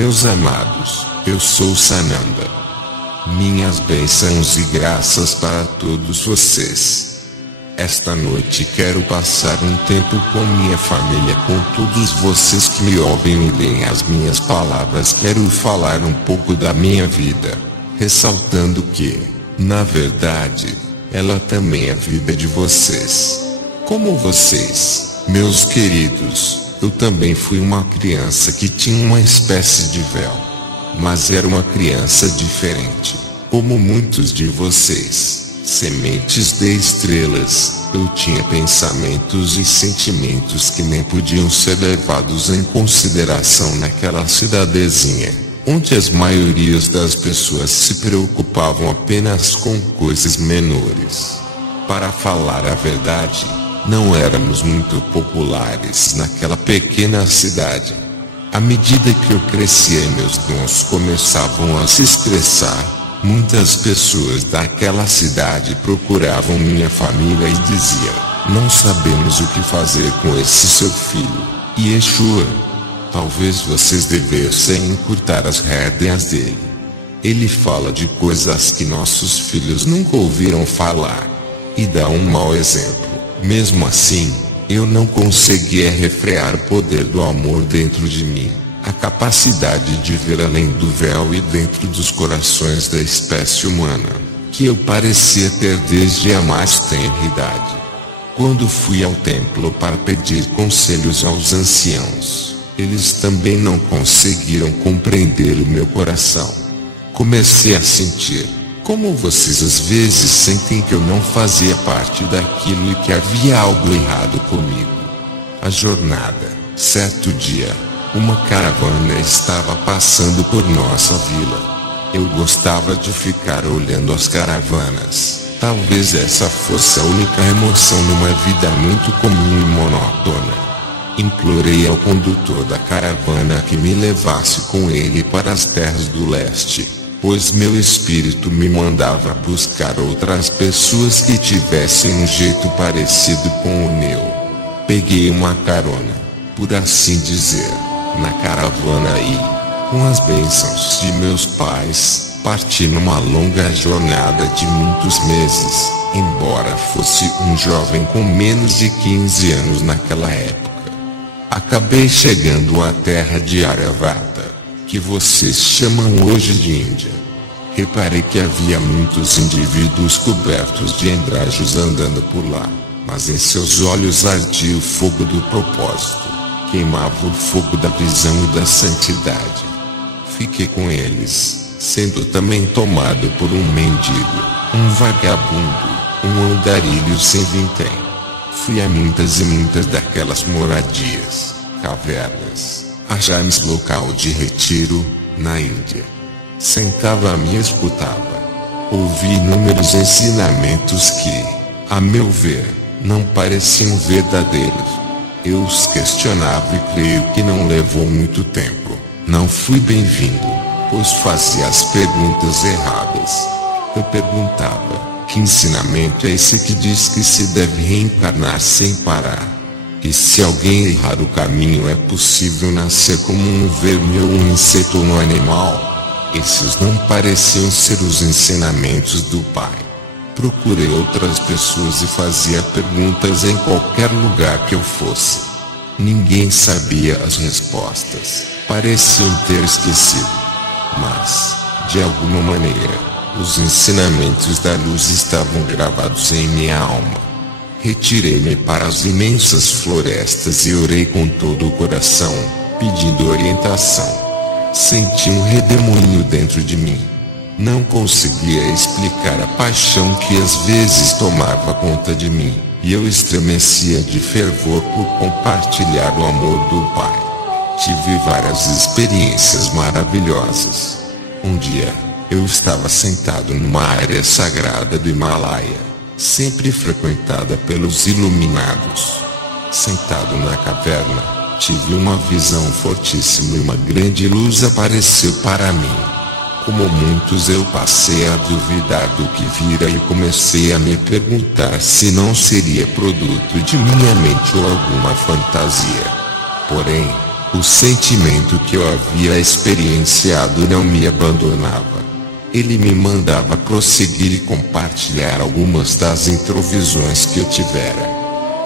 Meus amados, eu sou Sananda. Minhas bênçãos e graças para todos vocês. Esta noite quero passar um tempo com minha família, com todos vocês que me ouvem e leem as minhas palavras. Quero falar um pouco da minha vida, ressaltando que, na verdade, ela também é a vida de vocês. Como vocês, meus queridos, eu também fui uma criança que tinha uma espécie de véu. Mas era uma criança diferente. Como muitos de vocês, sementes de estrelas, eu tinha pensamentos e sentimentos que nem podiam ser levados em consideração naquela cidadezinha, onde as maiorias das pessoas se preocupavam apenas com coisas menores. Para falar a verdade, não éramos muito populares naquela pequena cidade. À medida que eu crescia e meus dons começavam a se expressar, muitas pessoas daquela cidade procuravam minha família e diziam: não sabemos o que fazer com esse seu filho, Yeshua. Talvez vocês devessem encurtar as rédeas dele. Ele fala de coisas que nossos filhos nunca ouviram falar, e dá um mau exemplo. Mesmo assim, eu não conseguia refrear o poder do amor dentro de mim, a capacidade de ver além do véu e dentro dos corações da espécie humana, que eu parecia ter desde a mais tenra idade. Quando fui ao templo para pedir conselhos aos anciãos, eles também não conseguiram compreender o meu coração. Comecei a sentir, como vocês às vezes sentem, que eu não fazia parte daquilo e que havia algo errado comigo. A jornada, certo dia, uma caravana estava passando por nossa vila. Eu gostava de ficar olhando as caravanas. Talvez essa fosse a única emoção numa vida muito comum e monótona. Implorei ao condutor da caravana que me levasse com ele para as terras do leste, pois meu espírito me mandava buscar outras pessoas que tivessem um jeito parecido com o meu. Peguei uma carona, por assim dizer, na caravana e, com as bênçãos de meus pais, parti numa longa jornada de muitos meses, embora fosse um jovem com menos de 15 anos naquela época. Acabei chegando à terra de Aryavata, que vocês chamam hoje de Índia. Reparei que havia muitos indivíduos cobertos de andrajos andando por lá, mas em seus olhos ardia o fogo do propósito, queimava o fogo da visão e da santidade. Fiquei com eles, sendo também tomado por um mendigo, um vagabundo, um andarilho sem vintém. Fui a muitas e muitas daquelas moradias, cavernas, achames local de retiro, na Índia. Sentava-me e escutava. Ouvi inúmeros ensinamentos que, a meu ver, não pareciam verdadeiros. Eu os questionava e creio que não levou muito tempo. Não fui bem-vindo, pois fazia as perguntas erradas. Eu perguntava: que ensinamento é esse que diz que se deve reencarnar sem parar? E se alguém errar o caminho, é possível nascer como um verme ou um inseto ou um animal? Esses não pareciam ser os ensinamentos do Pai. Procurei outras pessoas e fazia perguntas em qualquer lugar que eu fosse. Ninguém sabia as respostas. Pareciam ter esquecido. Mas, de alguma maneira, os ensinamentos da luz estavam gravados em minha alma. Retirei-me para as imensas florestas e orei com todo o coração, pedindo orientação. Senti um redemoinho dentro de mim. Não conseguia explicar a paixão que às vezes tomava conta de mim, e eu estremecia de fervor por compartilhar o amor do Pai. Tive várias experiências maravilhosas. Um dia, eu estava sentado numa área sagrada do Himalaia, sempre frequentada pelos iluminados. Sentado na caverna, tive uma visão fortíssima e uma grande luz apareceu para mim. Como muitos, eu passei a duvidar do que vira e comecei a me perguntar se não seria produto de minha mente ou alguma fantasia. Porém, O sentimento que eu havia experienciado não me abandonava. Ele me mandava prosseguir e compartilhar algumas das introvisões que eu tivera.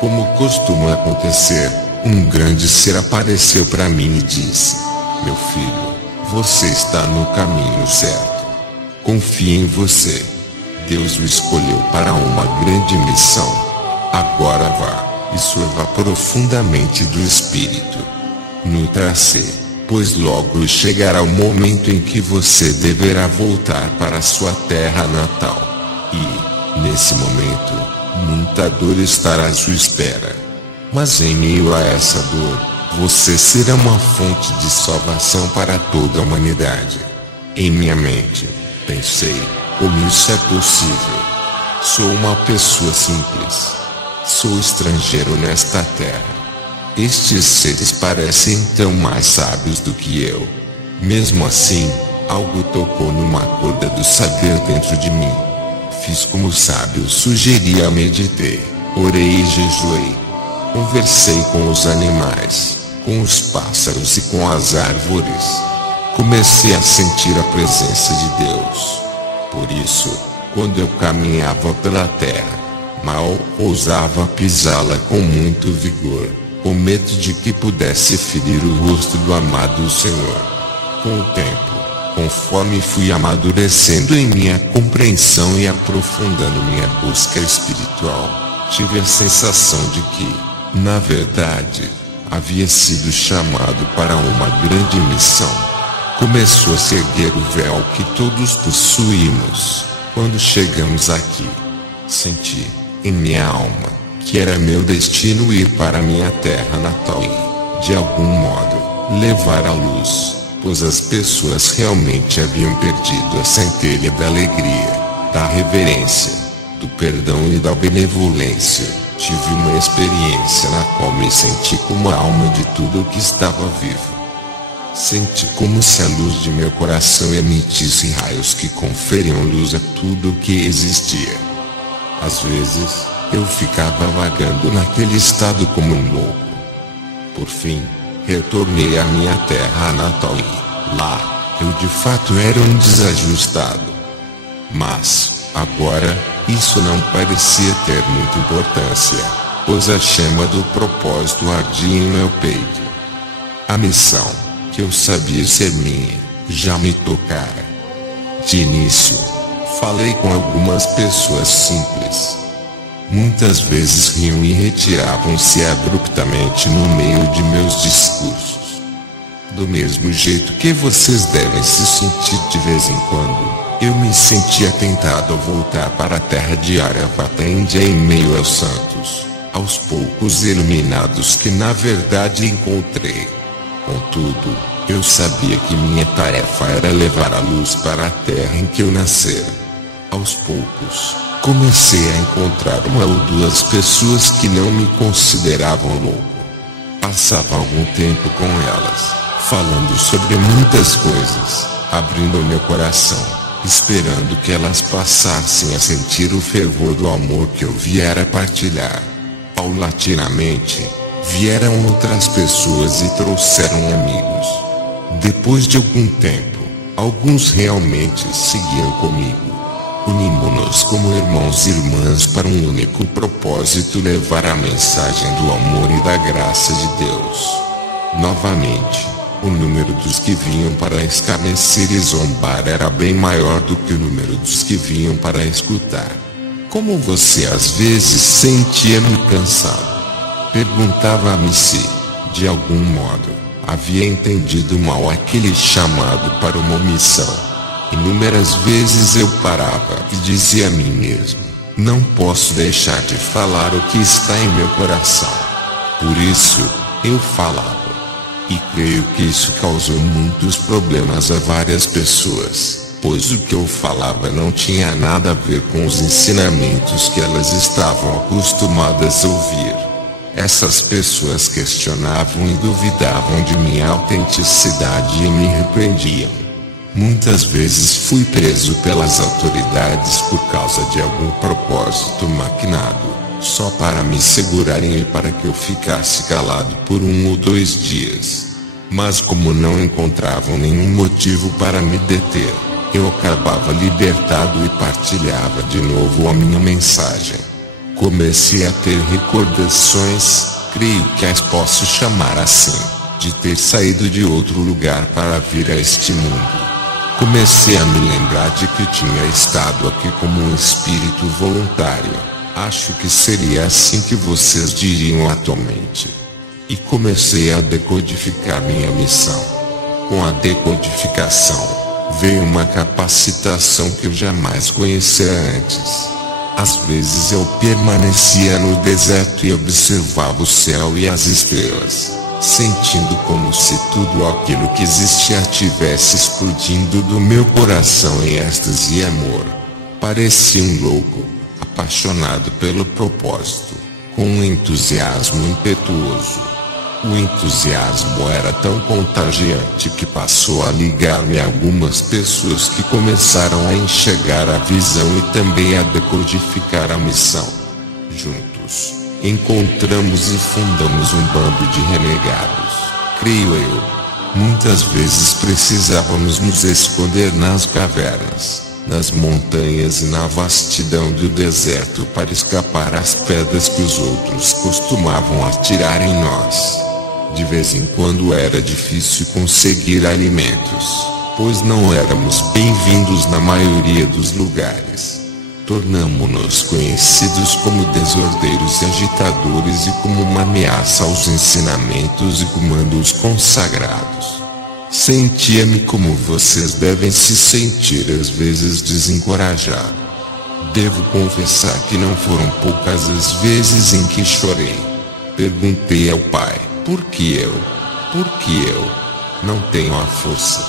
Como costuma acontecer, um grande ser apareceu para mim e disse: meu filho, você está no caminho certo. Confie em você. Deus o escolheu para uma grande missão. Agora vá e sorva profundamente do Espírito. Nutra-se, pois logo chegará o momento em que você deverá voltar para sua terra natal. E, nesse momento, muita dor estará à sua espera. Mas em meio a essa dor, você será uma fonte de salvação para toda a humanidade. Em minha mente, pensei, como isso é possível? Sou uma pessoa simples. Sou estrangeiro nesta terra. Estes seres parecem tão mais sábios do que eu. Mesmo assim, algo tocou numa corda do saber dentro de mim. Fiz como o sábio sugeria, meditei, orei e jejuei. Conversei com os animais, com os pássaros e com as árvores. Comecei a sentir a presença de Deus. Por isso, quando eu caminhava pela terra, mal ousava pisá-la com muito vigor, com medo de que pudesse ferir o rosto do amado Senhor. Com o tempo, conforme fui amadurecendo em minha compreensão e aprofundando minha busca espiritual, tive a sensação de que, na verdade, havia sido chamado para uma grande missão. Começou a se erguer o véu que todos possuímos quando chegamos aqui. Senti, em minha alma, que era meu destino ir para minha terra natal e, de algum modo, levar a luz, pois as pessoas realmente haviam perdido a centelha da alegria, da reverência, do perdão e da benevolência. Tive uma experiência na qual me senti como a alma de tudo o que estava vivo. Senti como se a luz de meu coração emitisse raios que conferiam luz a tudo o que existia. Às vezes, eu ficava vagando naquele estado como um louco. Por fim, retornei à minha terra natal e, lá, eu de fato era um desajustado. Mas, agora, isso não parecia ter muita importância, pois a chama do propósito ardia em meu peito. A missão, que eu sabia ser minha, já me tocara. De início, falei com algumas pessoas simples. Muitas vezes riam e retiravam-se abruptamente no meio de meus discursos. Do mesmo jeito que vocês devem se sentir de vez em quando, eu me sentia tentado a voltar para a terra de Aravatândia em meio aos santos, aos poucos iluminados que na verdade encontrei. Contudo, eu sabia que minha tarefa era levar a luz para a terra em que eu nascera. Aos poucos, comecei a encontrar uma ou duas pessoas que não me consideravam louco. Passava algum tempo com elas, falando sobre muitas coisas, abrindo meu coração, esperando que elas passassem a sentir o fervor do amor que eu viera partilhar. Paulatinamente, vieram outras pessoas e trouxeram amigos. Depois de algum tempo, alguns realmente seguiam comigo. Unimos-nos como irmãos e irmãs para um único propósito: levar a mensagem do amor e da graça de Deus. Novamente, o número dos que vinham para escarnecer e zombar era bem maior do que o número dos que vinham para escutar. Como você às vezes sentia-me cansado? Perguntava-me se, de algum modo, havia entendido mal aquele chamado para uma missão. Inúmeras vezes eu parava e dizia a mim mesmo: não posso deixar de falar o que está em meu coração. Por isso, eu falava. E creio que isso causou muitos problemas a várias pessoas, pois o que eu falava não tinha nada a ver com os ensinamentos que elas estavam acostumadas a ouvir. Essas pessoas questionavam e duvidavam de minha autenticidade e me repreendiam. Muitas vezes fui preso pelas autoridades por causa de algum propósito maquinado, só para me segurarem e para que eu ficasse calado por 1 ou 2 dias. Mas como não encontravam nenhum motivo para me deter, eu acabava libertado e partilhava de novo a minha mensagem. Comecei a ter recordações, creio que as posso chamar assim, de ter saído de outro lugar para vir a este mundo. Comecei a me lembrar de que tinha estado aqui como um espírito voluntário. Acho que seria assim que vocês diriam atualmente. E comecei a decodificar minha missão. Com a decodificação, veio uma capacitação que eu jamais conhecia antes. Às vezes eu permanecia no deserto e observava o céu e as estrelas, sentindo como se tudo aquilo que existia estivesse explodindo do meu coração em êxtase e amor. Parecia um louco, apaixonado pelo propósito, com um entusiasmo impetuoso. O entusiasmo era tão contagiante que passou a ligar-me a algumas pessoas que começaram a enxergar a visão e também a decodificar a missão. Juntos, encontramos e fundamos um bando de renegados. Creio eu, muitas vezes precisávamos nos esconder nas cavernas, nas montanhas e na vastidão do deserto para escapar às pedras que os outros costumavam atirar em nós. De vez em quando era difícil conseguir alimentos, pois não éramos bem-vindos na maioria dos lugares. Tornamo-nos conhecidos como desordeiros e agitadores e como uma ameaça aos ensinamentos e comandos consagrados. Sentia-me como vocês devem se sentir às vezes desencorajado. Devo confessar que não foram poucas as vezes em que chorei. Perguntei ao Pai, por que eu? Por que eu? Não tenho a força.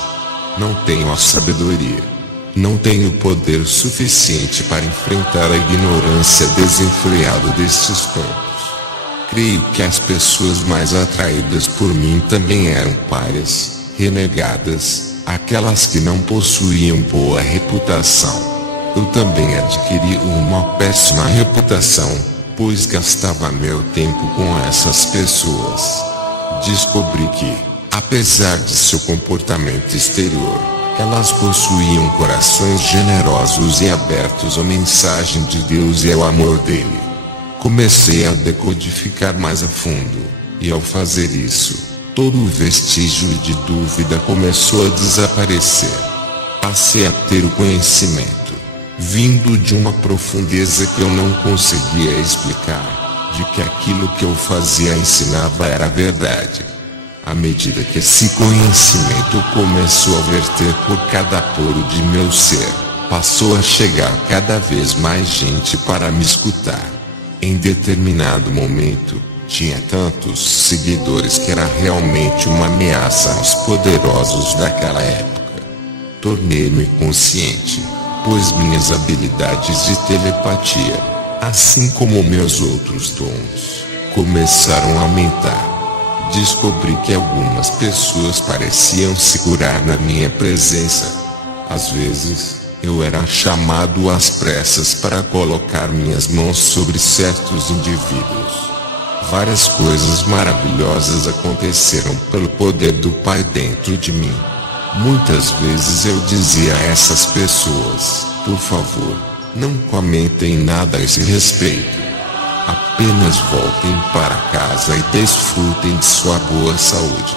Não tenho a sabedoria. Não tenho poder suficiente para enfrentar a ignorância desenfreada destes campos. Creio que as pessoas mais atraídas por mim também eram párias, renegadas, aquelas que não possuíam boa reputação. Eu também adquiri uma péssima reputação, pois gastava meu tempo com essas pessoas. Descobri que, apesar de seu comportamento exterior, elas possuíam corações generosos e abertos à mensagem de Deus e ao amor dele. Comecei a decodificar mais a fundo, e ao fazer isso, todo o vestígio de dúvida começou a desaparecer. Passei a ter o conhecimento, vindo de uma profundeza que eu não conseguia explicar, de que aquilo que eu fazia ensinava era verdade. À medida que esse conhecimento começou a verter por cada poro de meu ser, passou a chegar cada vez mais gente para me escutar. Em determinado momento, tinha tantos seguidores que era realmente uma ameaça aos poderosos daquela época. Tornei-me consciente, pois minhas habilidades de telepatia, assim como meus outros dons, começaram a aumentar. Descobri que algumas pessoas pareciam se curar na minha presença. Às vezes, eu era chamado às pressas para colocar minhas mãos sobre certos indivíduos. Várias coisas maravilhosas aconteceram pelo poder do Pai dentro de mim. Muitas vezes eu dizia a essas pessoas, por favor, não comentem nada a esse respeito. Apenas voltem para casa e desfrutem de sua boa saúde.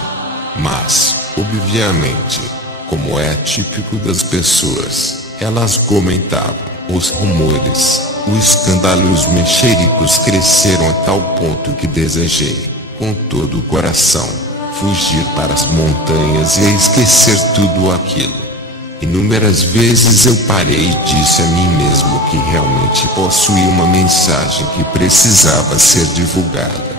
Mas, obviamente, como é típico das pessoas, elas comentavam. Os rumores, o escândalo e os mexericos cresceram a tal ponto que desejei, com todo o coração, fugir para as montanhas e esquecer tudo aquilo. Inúmeras vezes eu parei e disse a mim mesmo que realmente possuía uma mensagem que precisava ser divulgada.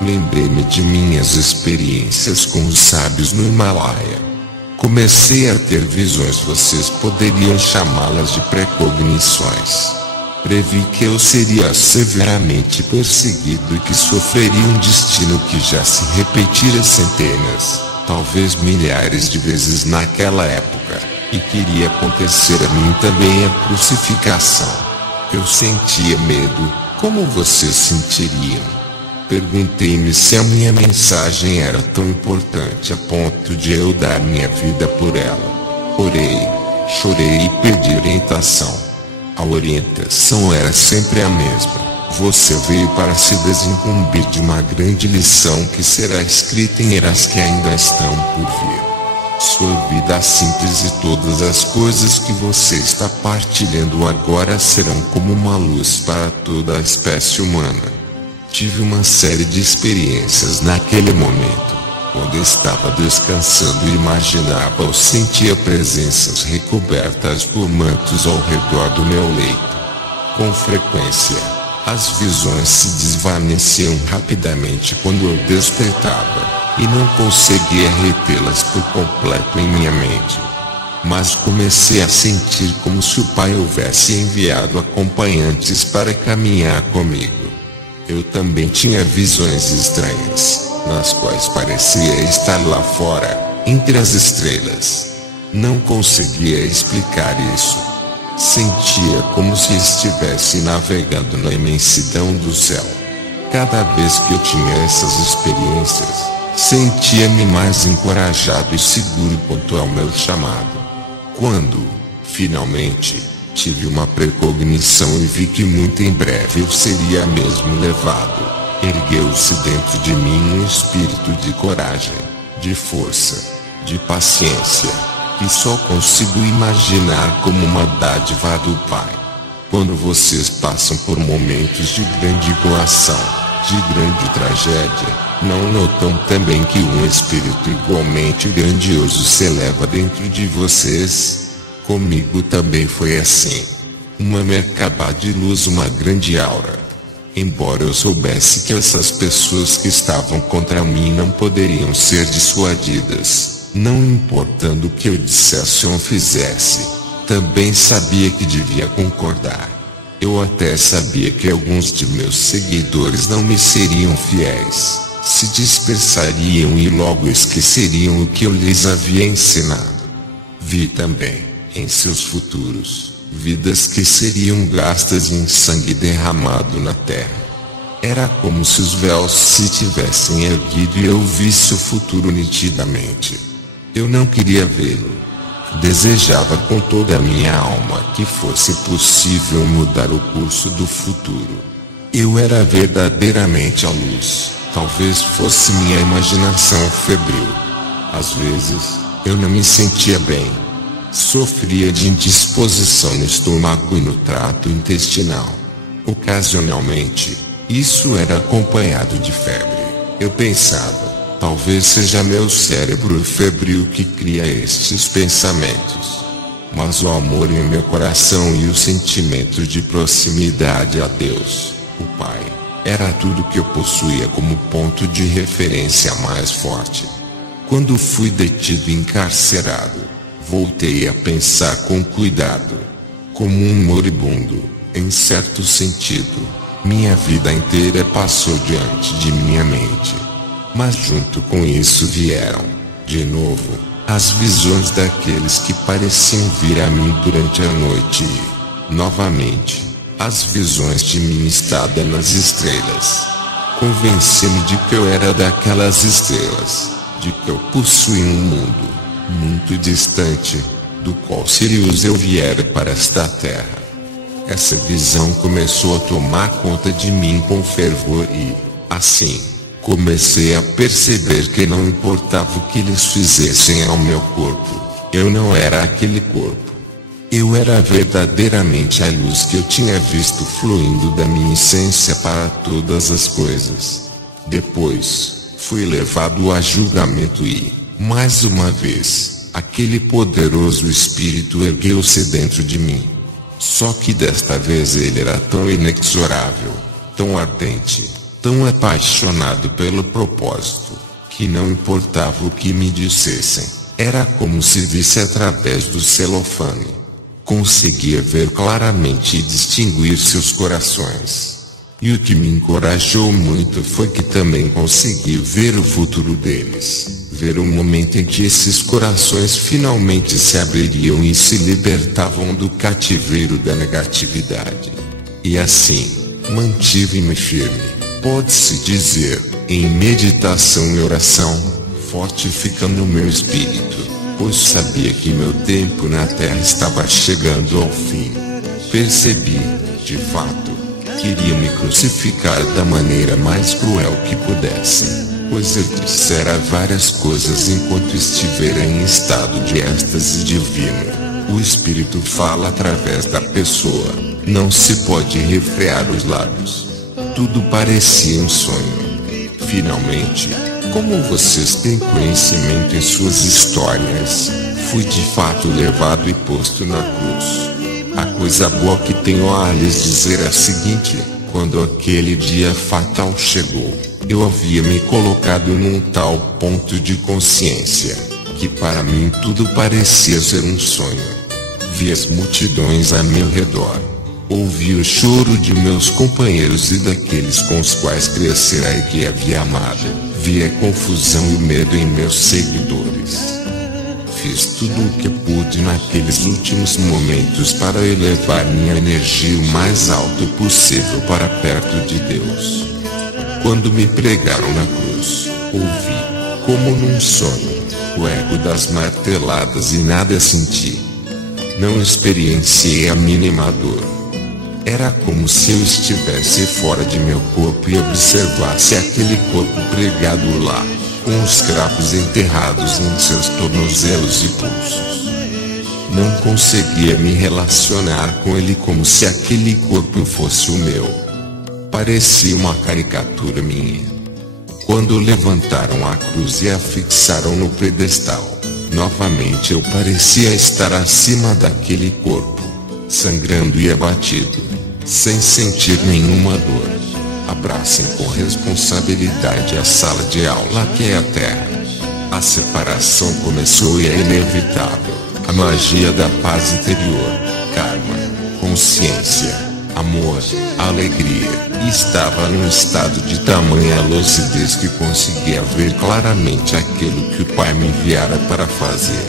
Lembrei-me de minhas experiências com os sábios no Himalaia. Comecei a ter visões, vocês poderiam chamá-las de precognições. Previ que eu seria severamente perseguido e que sofreria um destino que já se repetira centenas, talvez milhares de vezes naquela época. E queria acontecer a mim também a crucificação. Eu sentia medo, como vocês sentiriam? Perguntei-me se a minha mensagem era tão importante a ponto de eu dar minha vida por ela. Orei, chorei e pedi orientação. A orientação era sempre a mesma. Você veio para se desincumbir de uma grande lição que será escrita em eras que ainda estão por vir. Sua vida simples e todas as coisas que você está partilhando agora serão como uma luz para toda a espécie humana. Tive uma série de experiências naquele momento. Quando estava descansando e imaginava ou sentia presenças recobertas por mantos ao redor do meu leito. Com frequência, as visões se desvaneciam rapidamente quando eu despertava, e não conseguia retê-las por completo em minha mente. Mas comecei a sentir como se o Pai houvesse enviado acompanhantes para caminhar comigo. Eu também tinha visões estranhas, nas quais parecia estar lá fora, entre as estrelas. Não conseguia explicar isso. Sentia como se estivesse navegando na imensidão do céu. Cada vez que eu tinha essas experiências, sentia-me mais encorajado e seguro quanto ao meu chamado. Quando, finalmente, tive uma precognição e vi que muito em breve eu seria mesmo levado, ergueu-se dentro de mim um espírito de coragem, de força, de paciência, que só consigo imaginar como uma dádiva do Pai. Quando vocês passam por momentos de grande coação, de grande tragédia, não notam também que um espírito igualmente grandioso se eleva dentro de vocês? Comigo também foi assim. Uma merkabah de luz, uma grande aura. Embora eu soubesse que essas pessoas que estavam contra mim não poderiam ser dissuadidas, não importando o que eu dissesse ou fizesse, também sabia que devia concordar. Eu até sabia que alguns de meus seguidores não me seriam fiéis, se dispersariam e logo esqueceriam o que eu lhes havia ensinado. Vi também, em seus futuros, vidas que seriam gastas em sangue derramado na terra. Era como se os véus se tivessem erguido e eu visse o futuro nitidamente. Eu não queria vê-lo. Desejava com toda a minha alma que fosse possível mudar o curso do futuro. Eu era verdadeiramente a luz. Talvez fosse minha imaginação febril. Às vezes, eu não me sentia bem. Sofria de indisposição no estômago e no trato intestinal. Ocasionalmente, isso era acompanhado de febre. Eu pensava, talvez seja meu cérebro febril que cria estes pensamentos. Mas o amor em meu coração e o sentimento de proximidade a Deus, o Pai, era tudo que eu possuía como ponto de referência mais forte. Quando fui detido e encarcerado, voltei a pensar com cuidado, como um moribundo, em certo sentido. Minha vida inteira passou diante de minha mente. Mas junto com isso vieram, de novo, as visões daqueles que pareciam vir a mim durante a noite e, novamente, as visões de mim estada nas estrelas. Convenci-me de que eu era daquelas estrelas, de que eu possuía um mundo muito distante, do qual Sirius eu viera para esta terra. Essa visão começou a tomar conta de mim com fervor e, assim, comecei a perceber que não importava o que eles fizessem ao meu corpo, eu não era aquele corpo. Eu era verdadeiramente a luz que eu tinha visto fluindo da minha essência para todas as coisas. Depois, fui levado a julgamento e, mais uma vez, aquele poderoso espírito ergueu-se dentro de mim. Só que desta vez ele era tão inexorável, tão ardente, tão apaixonado pelo propósito, que não importava o que me dissessem. Era como se visse através do celofane. Conseguia ver claramente e distinguir seus corações. E o que me encorajou muito foi que também consegui ver o futuro deles, ver o momento em que esses corações finalmente se abririam e se libertavam do cativeiro da negatividade. E assim, mantive-me firme, pode-se dizer, em meditação e oração, fortificando o meu espírito, pois sabia que meu tempo na terra estava chegando ao fim. Percebi, de fato, que iriam me crucificar da maneira mais cruel que pudessem, pois eu dissera várias coisas enquanto estivera em estado de êxtase divino. O Espírito fala através da pessoa, não se pode refrear os lábios. Tudo parecia um sonho. Finalmente, como vocês têm conhecimento em suas histórias, fui de fato levado e posto na cruz. A coisa boa que tenho a lhes dizer é a seguinte: quando aquele dia fatal chegou, eu havia me colocado num tal ponto de consciência, que para mim tudo parecia ser um sonho. Vi as multidões a meu redor. Ouvi o choro de meus companheiros e daqueles com os quais crescera e que havia amado. Vi a confusão e o medo em meus seguidores. Fiz tudo o que pude naqueles últimos momentos para elevar minha energia o mais alto possível para perto de Deus. Quando me pregaram na cruz, ouvi, como num sonho, o eco das marteladas e nada senti. Não experienciei a mínima dor. Era como se eu estivesse fora de meu corpo e observasse aquele corpo pregado lá, com os cravos enterrados em seus tornozelos e pulsos. Não conseguia me relacionar com ele como se aquele corpo fosse o meu. Parecia uma caricatura minha. Quando levantaram a cruz e a fixaram no pedestal, novamente eu parecia estar acima daquele corpo, sangrando e abatido, sem sentir nenhuma dor. Abracem com responsabilidade a sala de aula que é a Terra. A separação começou e é inevitável. A magia da paz interior, karma, consciência, amor, alegria, estava num estado de tamanha lucidez que conseguia ver claramente aquilo que o Pai me enviara para fazer.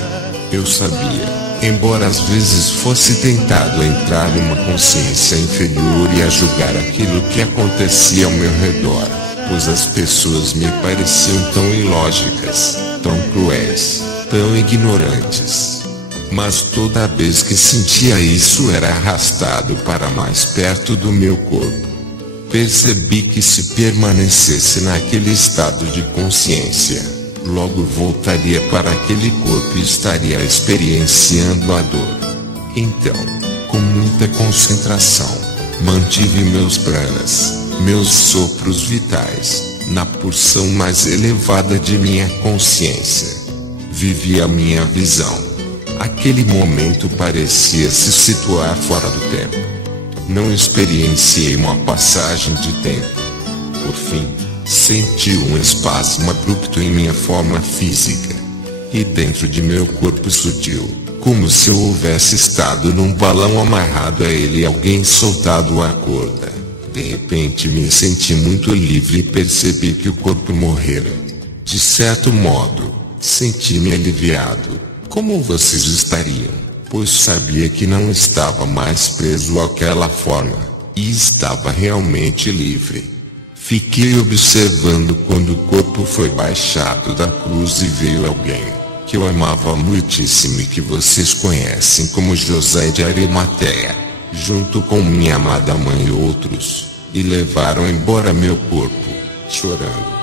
Eu sabia, embora às vezes fosse tentado a entrar numa consciência inferior e a julgar aquilo que acontecia ao meu redor, pois as pessoas me pareciam tão ilógicas, tão cruéis, tão ignorantes. Mas toda vez que sentia isso era arrastado para mais perto do meu corpo. Percebi que se permanecesse naquele estado de consciência, logo voltaria para aquele corpo e estaria experienciando a dor. Então, com muita concentração, mantive meus pranas, meus sopros vitais, na porção mais elevada de minha consciência. Vivi a minha visão. Aquele momento parecia se situar fora do tempo. Não experienciei uma passagem de tempo. Por fim, senti um espasmo abrupto em minha forma física. E dentro de meu corpo sutil, como se eu houvesse estado num balão amarrado a ele e alguém soltado a corda. De repente me senti muito livre e percebi que o corpo morrera. De certo modo, senti-me aliviado. Como vocês estariam? Pois sabia que não estava mais preso àquela forma, e estava realmente livre. Fiquei observando quando o corpo foi baixado da cruz e veio alguém, que eu amava muitíssimo e que vocês conhecem como José de Arimateia, junto com minha amada mãe e outros, e levaram embora meu corpo, chorando.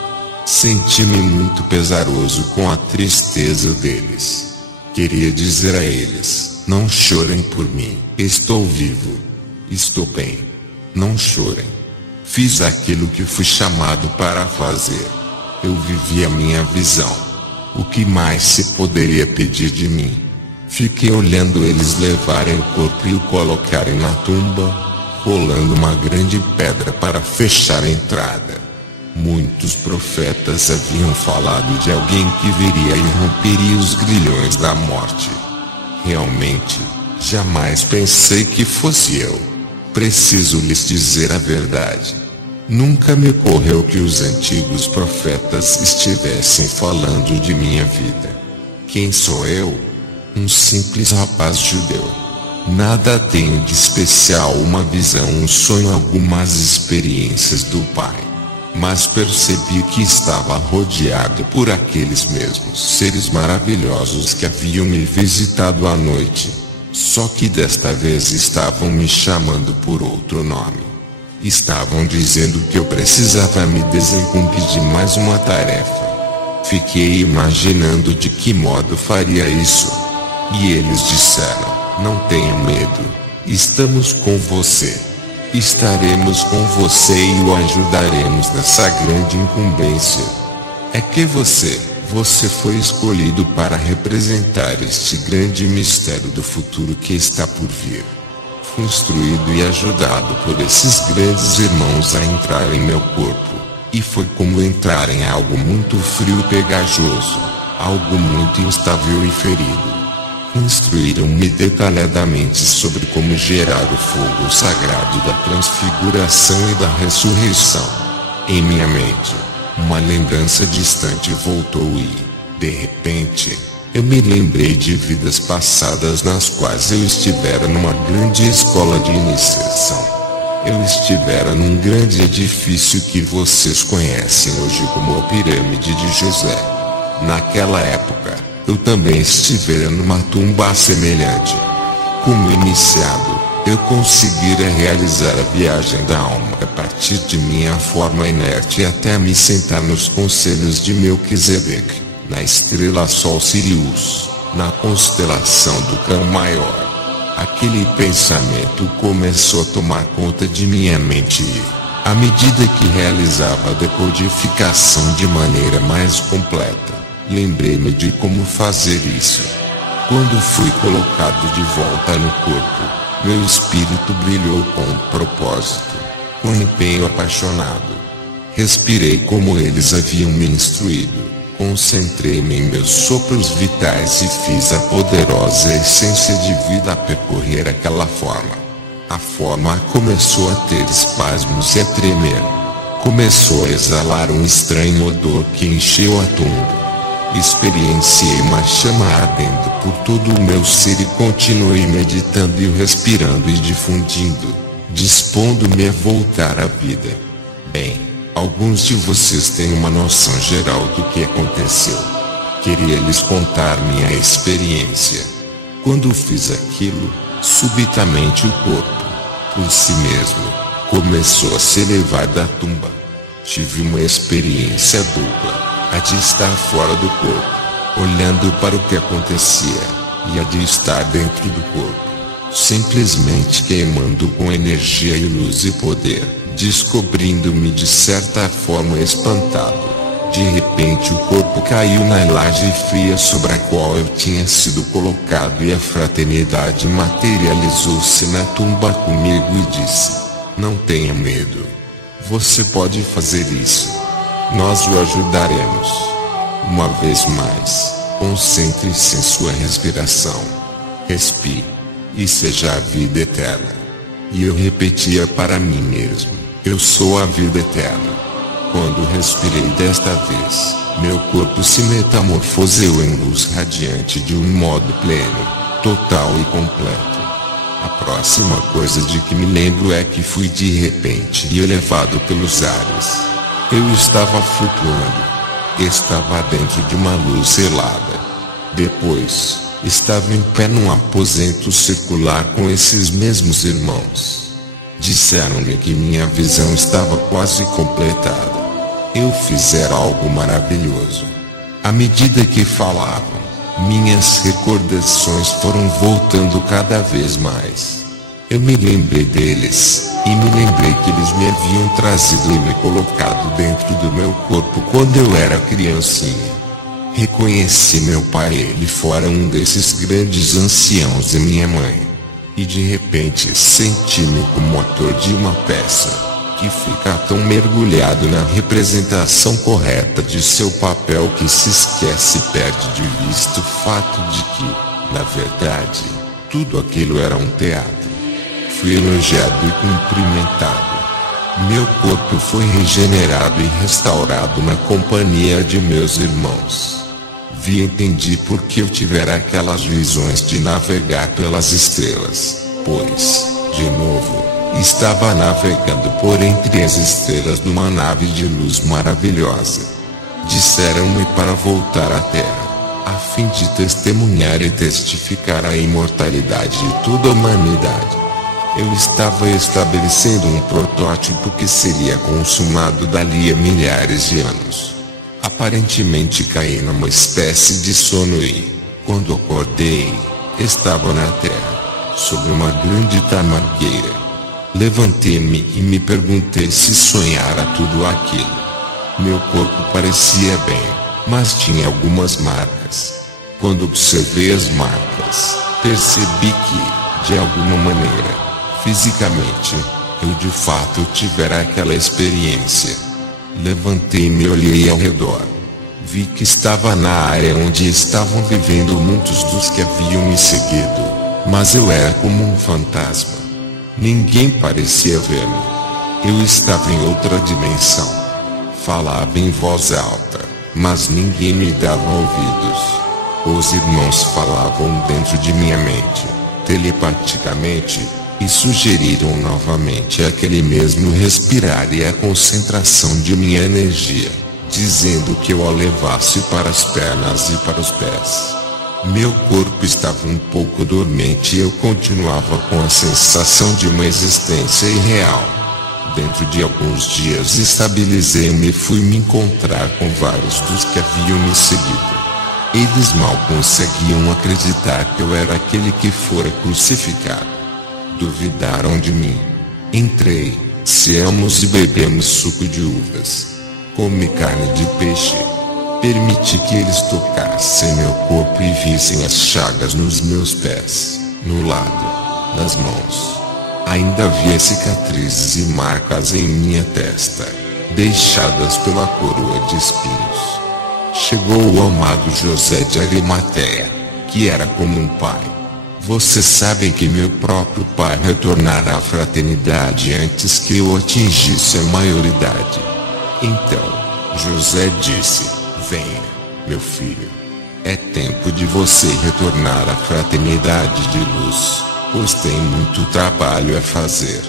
Senti-me muito pesaroso com a tristeza deles. Queria dizer a eles, não chorem por mim, estou vivo, estou bem, não chorem. Fiz aquilo que fui chamado para fazer. Eu vivi a minha visão. O que mais se poderia pedir de mim? Fiquei olhando eles levarem o corpo e o colocarem na tumba, rolando uma grande pedra para fechar a entrada. Muitos profetas haviam falado de alguém que viria e romperia os grilhões da morte. Realmente, jamais pensei que fosse eu. Preciso lhes dizer a verdade. Nunca me ocorreu que os antigos profetas estivessem falando de minha vida. Quem sou eu? Um simples rapaz judeu. Nada tenho de especial, uma visão, um sonho, algumas experiências do Pai. mas percebi que estava rodeado por aqueles mesmos seres maravilhosos que haviam me visitado à noite. Só que desta vez estavam me chamando por outro nome. Estavam dizendo que eu precisava me desincumbir de mais uma tarefa. Fiquei imaginando de que modo faria isso. E eles disseram: não tenha medo, estamos com você. Estaremos com você e o ajudaremos nessa grande incumbência. É que você foi escolhido para representar este grande mistério do futuro que está por vir. Fui instruído e ajudado por esses grandes irmãos a entrar em meu corpo, e foi como entrar em algo muito frio e pegajoso, algo muito instável e ferido. Instruíram-me detalhadamente sobre como gerar o fogo sagrado da transfiguração e da ressurreição. Em minha mente, uma lembrança distante voltou e, de repente, eu me lembrei de vidas passadas nas quais eu estivera numa grande escola de iniciação. Eu estivera num grande edifício que vocês conhecem hoje como a Pirâmide de José. Naquela época, eu também estivera numa tumba semelhante. Como iniciado, eu conseguira realizar a viagem da alma a partir de minha forma inerte até me sentar nos conselhos de Melquisedeque, na estrela Sol Sirius, na constelação do Cão Maior. Aquele pensamento começou a tomar conta de minha mente e, à medida que realizava a decodificação de maneira mais completa, lembrei-me de como fazer isso. Quando fui colocado de volta no corpo, meu espírito brilhou com um propósito, com empenho apaixonado. Respirei como eles haviam me instruído, concentrei-me em meus sopros vitais e fiz a poderosa essência de vida a percorrer aquela forma. A forma começou a ter espasmos e a tremer. Começou a exalar um estranho odor que encheu a tumba. Experienciei uma chama ardendo por todo o meu ser e continuei meditando e respirando e difundindo, dispondo-me a voltar à vida. Bem, alguns de vocês têm uma noção geral do que aconteceu. Queria lhes contar minha experiência. Quando fiz aquilo, subitamente o corpo, por si mesmo, começou a se elevar da tumba. Tive uma experiência dupla. A de estar fora do corpo, olhando para o que acontecia, e a de estar dentro do corpo, simplesmente queimando com energia e luz e poder, descobrindo-me de certa forma espantado. De repente o corpo caiu na laje fria sobre a qual eu tinha sido colocado e a fraternidade materializou-se na tumba comigo e disse: não tenha medo. Você pode fazer isso. Nós o ajudaremos. Uma vez mais, concentre-se em sua respiração. Respire, e seja a vida eterna. E eu repetia para mim mesmo: eu sou a vida eterna. Quando respirei desta vez, meu corpo se metamorfoseou em luz radiante de um modo pleno, total e completo. A próxima coisa de que me lembro é que fui de repente elevado pelos ares. Eu estava flutuando. Estava dentro de uma luz selada. Depois, estava em pé num aposento circular com esses mesmos irmãos. Disseram-me que minha visão estava quase completada. Eu fizera algo maravilhoso. À medida que falavam, minhas recordações foram voltando cada vez mais. Eu me lembrei deles, e me lembrei que eles me haviam trazido e me colocado dentro do meu corpo quando eu era criancinha. Reconheci meu pai, ele fora um desses grandes anciãos e minha mãe. E de repente senti-me como ator de uma peça, que fica tão mergulhado na representação correta de seu papel que se esquece e perde de vista o fato de que, na verdade, tudo aquilo era um teatro. Fui elogiado e cumprimentado. Meu corpo foi regenerado e restaurado na companhia de meus irmãos. Vi e entendi por que eu tivera aquelas visões de navegar pelas estrelas, pois, de novo, Estava navegando por entre as estrelas numa nave de luz maravilhosa. Disseram-me para voltar à Terra, a fim de testemunhar e testificar a imortalidade de toda a humanidade. Eu estava estabelecendo um protótipo que seria consumado dali a milhares de anos. Aparentemente caí numa espécie de sono e, quando acordei, estava na Terra, sobre uma grande tamargueira. Levantei-me e me perguntei se sonhara tudo aquilo. Meu corpo parecia bem, mas tinha algumas marcas. Quando observei as marcas, percebi que, de alguma maneira, fisicamente, eu de fato tivera aquela experiência. Levantei-me e olhei ao redor. Vi que estava na área onde estavam vivendo muitos dos que haviam me seguido, mas eu era como um fantasma. Ninguém parecia ver-me. Eu estava em outra dimensão. Falava em voz alta, mas ninguém me dava ouvidos. Os irmãos falavam dentro de minha mente, telepaticamente, e sugeriram novamente aquele mesmo respirar e a concentração de minha energia, dizendo que eu a levasse para as pernas e para os pés. Meu corpo estava um pouco dormente e eu continuava com a sensação de uma existência irreal. Dentro de alguns dias estabilizei-me e fui me encontrar com vários dos que haviam me seguido. Eles mal conseguiam acreditar que eu era aquele que fora crucificado. Duvidaram de mim. Entrei, ceamos e bebemos suco de uvas. Comi carne de peixe. Permiti que eles tocassem meu corpo e vissem as chagas nos meus pés, no lado, nas mãos. Ainda havia cicatrizes e marcas em minha testa, deixadas pela coroa de espinhos. Chegou o amado José de Arimateia, que era como um pai. Vocês sabem que meu próprio pai retornara à fraternidade antes que eu atingisse a maioridade. Então, José disse: venha, meu filho. É tempo de você retornar à fraternidade de luz, pois tem muito trabalho a fazer.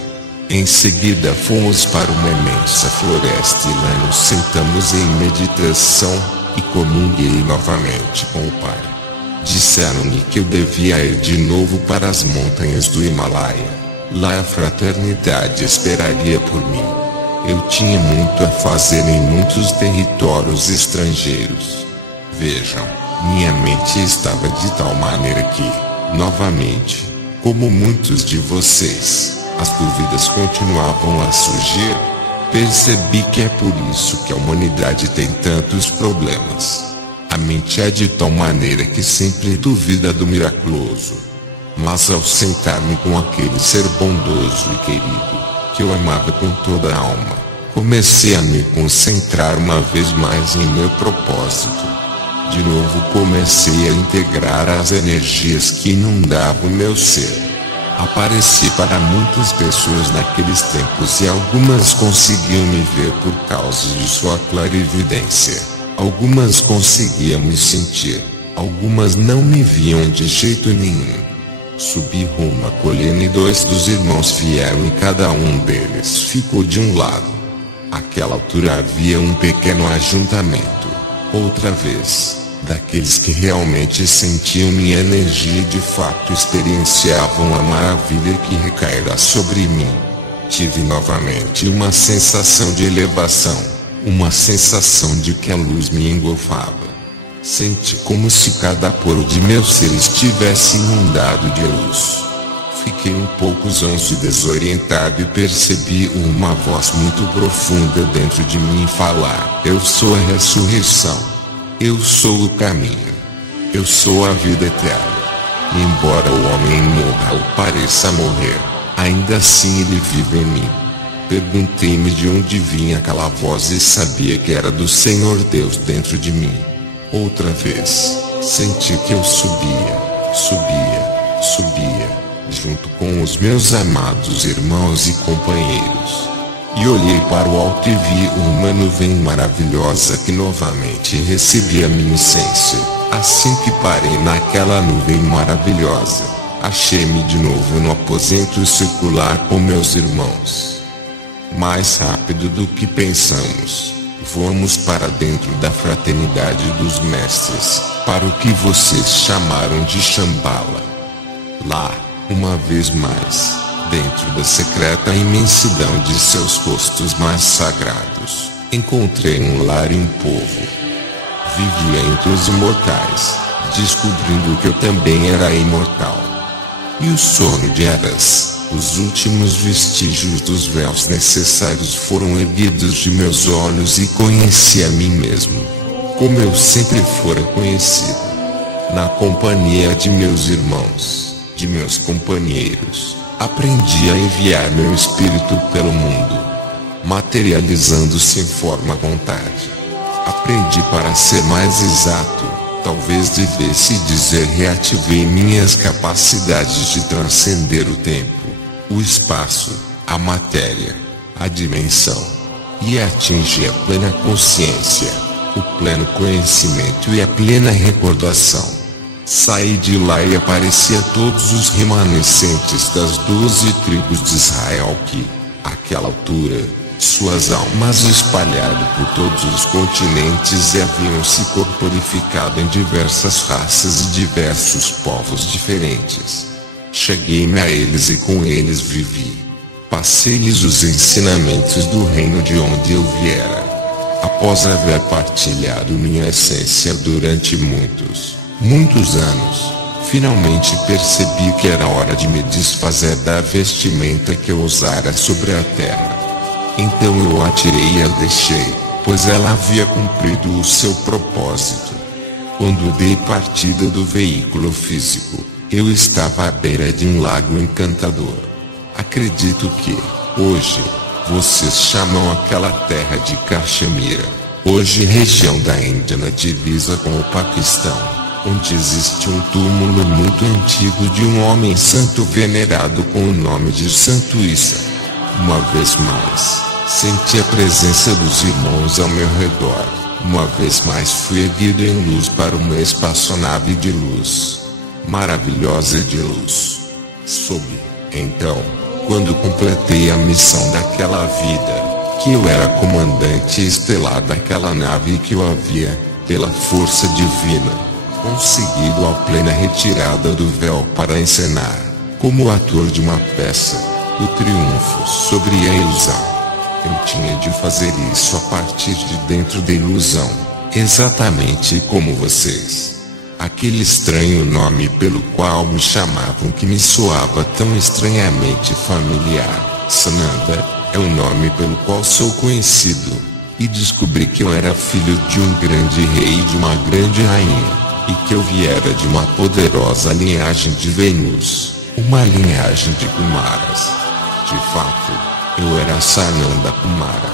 Em seguida fomos para uma imensa floresta e lá nos sentamos em meditação e comunguei novamente com o Pai. Disseram-me que eu devia ir de novo para as montanhas do Himalaia. Lá a fraternidade esperaria por mim. Eu tinha muito a fazer em muitos territórios estrangeiros. Vejam, minha mente estava de tal maneira que, novamente, como muitos de vocês, as dúvidas continuavam a surgir. Percebi que é por isso que a humanidade tem tantos problemas. A mente é de tal maneira que sempre duvida do miraculoso. Mas ao sentar-me com aquele ser bondoso e querido, que eu amava com toda a alma, comecei a me concentrar uma vez mais em meu propósito. De novo comecei a integrar as energias que inundavam meu ser. Apareci para muitas pessoas naqueles tempos e algumas conseguiam me ver por causa de sua clarividência. Algumas conseguiam me sentir, algumas não me viam de jeito nenhum. Subi rumo à colina e 2 dos irmãos vieram e cada um deles ficou de um lado. Àquela altura havia um pequeno ajuntamento. Outra vez, daqueles que realmente sentiam minha energia e de fato experienciavam a maravilha que recairá sobre mim. Tive novamente uma sensação de elevação, uma sensação de que a luz me engolfava. Senti como se cada poro de meu ser estivesse inundado de luz. Fiquei um pouco zonzo e desorientado e percebi uma voz muito profunda dentro de mim falar: eu sou a ressurreição. Eu sou o caminho. Eu sou a vida eterna. E embora o homem morra ou pareça morrer, ainda assim ele vive em mim. Perguntei-me de onde vinha aquela voz e sabia que era do Senhor Deus dentro de mim. Outra vez, senti que eu subia, junto com os meus amados irmãos e companheiros. E olhei para o alto e vi uma nuvem maravilhosa que novamente recebia minha essência. Assim que parei naquela nuvem maravilhosa, Achei-me de novo no aposento circular com meus irmãos. Mais rápido do que pensamos, fomos para dentro da fraternidade dos mestres, para o que vocês chamaram de Shambhala. Lá, uma vez mais, dentro da secreta imensidão de seus rostos mais sagrados, encontrei um lar e um povo. Vivia entre os imortais, descobrindo que eu também era imortal. E o sono de Eras, os últimos vestígios dos véus necessários foram erguidos de meus olhos e conheci a mim mesmo, como eu sempre fora conhecido, na companhia de meus irmãos, de meus companheiros. Aprendi a enviar meu espírito pelo mundo, materializando-se em forma vontade. Aprendi, para ser mais exato, talvez devesse dizer, reativei minhas capacidades de transcender o tempo, o espaço, a matéria, a dimensão, e atingi a plena consciência, o pleno conhecimento e a plena recordação. Saí de lá e apareci a todos os remanescentes das 12 tribos de Israel que, àquela altura, suas almas espalhadas por todos os continentes haviam se corporificado em diversas raças e diversos povos diferentes. Cheguei-me a eles e com eles vivi. Passei-lhes os ensinamentos do reino de onde eu viera. Após haver partilhado minha essência durante muitos anos, finalmente percebi que era hora de me desfazer da vestimenta que eu usara sobre a terra. Então eu a tirei e a deixei, pois ela havia cumprido o seu propósito. Quando dei partida do veículo físico, eu estava à beira de um lago encantador. Acredito que, hoje, vocês chamam aquela terra de Caxemira, hoje região da Índia na divisa com o Paquistão, onde existe um túmulo muito antigo de um homem santo venerado com o nome de Santo Issa. Uma vez mais, senti a presença dos irmãos ao meu redor. Uma vez mais fui erguido em luz para uma espaçonave de luz, maravilhosa de luz. Soube, então, quando completei a missão daquela vida, que eu era comandante estelar daquela nave e que eu havia, pela força divina, conseguido a plena retirada do véu para encenar, como ator de uma peça, o triunfo sobre a ilusão. Eu tinha de fazer isso a partir de dentro da ilusão, exatamente como vocês. Aquele estranho nome pelo qual me chamavam, que me soava tão estranhamente familiar, Sananda, é o nome pelo qual sou conhecido. E descobri que eu era filho de um grande rei e de uma grande rainha, e que eu viera de uma poderosa linhagem de Vênus, uma linhagem de Kumaras. De fato, eu era Sananda Kumara.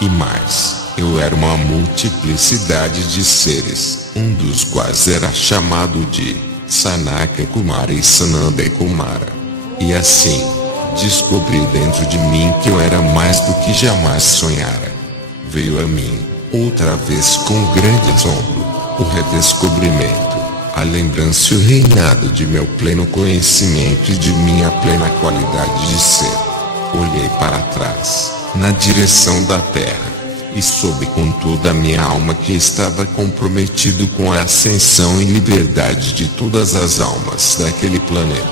E mais, eu era uma multiplicidade de seres, um dos quais era chamado de Sanaka Kumara e Sananda Kumara. E assim, descobri dentro de mim que eu era mais do que jamais sonhara. Veio a mim, outra vez com grande assombro, o redescobrimento, a lembrança e o reinado de meu pleno conhecimento e de minha plena qualidade de ser. Olhei para trás, na direção da terra, e soube com toda a minha alma que estava comprometido com a ascensão e liberdade de todas as almas daquele planeta.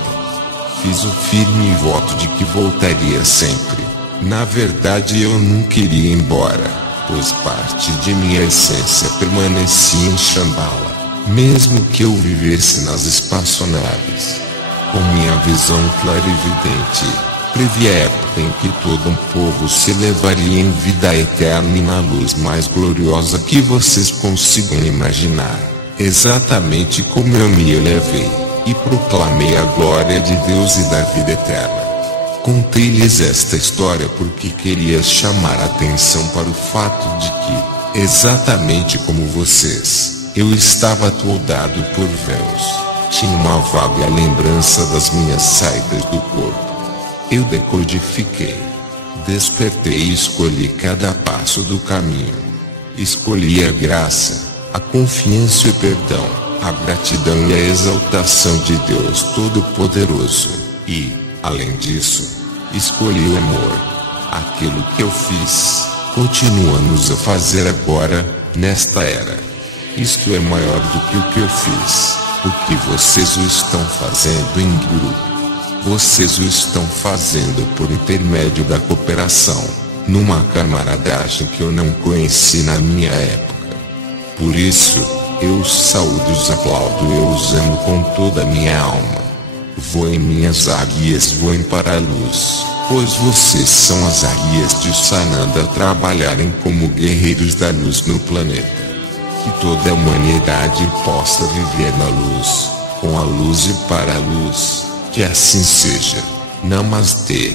Fiz o firme voto de que voltaria sempre. Na verdade, eu não queria ir embora, pois parte de minha essência permanecia em Shambhala, mesmo que eu vivesse nas espaçonaves. Com minha visão clarividente, previ a época em que todo um povo se elevaria em vida eterna e na luz mais gloriosa que vocês consigam imaginar, exatamente como eu me elevei, e proclamei a glória de Deus e da vida eterna. Contei-lhes esta história porque queria chamar a atenção para o fato de que, exatamente como vocês, eu estava atoldado por véus. Tinha uma vaga lembrança das minhas saídas do corpo. Eu decodifiquei, despertei e escolhi cada passo do caminho. Escolhi a graça, a confiança e o perdão, a gratidão e a exaltação de Deus Todo-Poderoso. E, além disso, escolhi o amor. Aquilo que eu fiz, continuamos a fazer agora, nesta era. Isto é maior do que o que eu fiz, porque vocês o estão fazendo em grupo. Vocês o estão fazendo por intermédio da cooperação, numa camaradagem que eu não conheci na minha época. Por isso, eu os saúdo e os aplaudo, eu os amo com toda a minha alma. Voem minhas águias, voem para a luz, pois vocês são as águias de Sananda a trabalharem como guerreiros da luz no planeta. Que toda a humanidade possa viver na luz, com a luz e para a luz. Que assim seja. Namastê.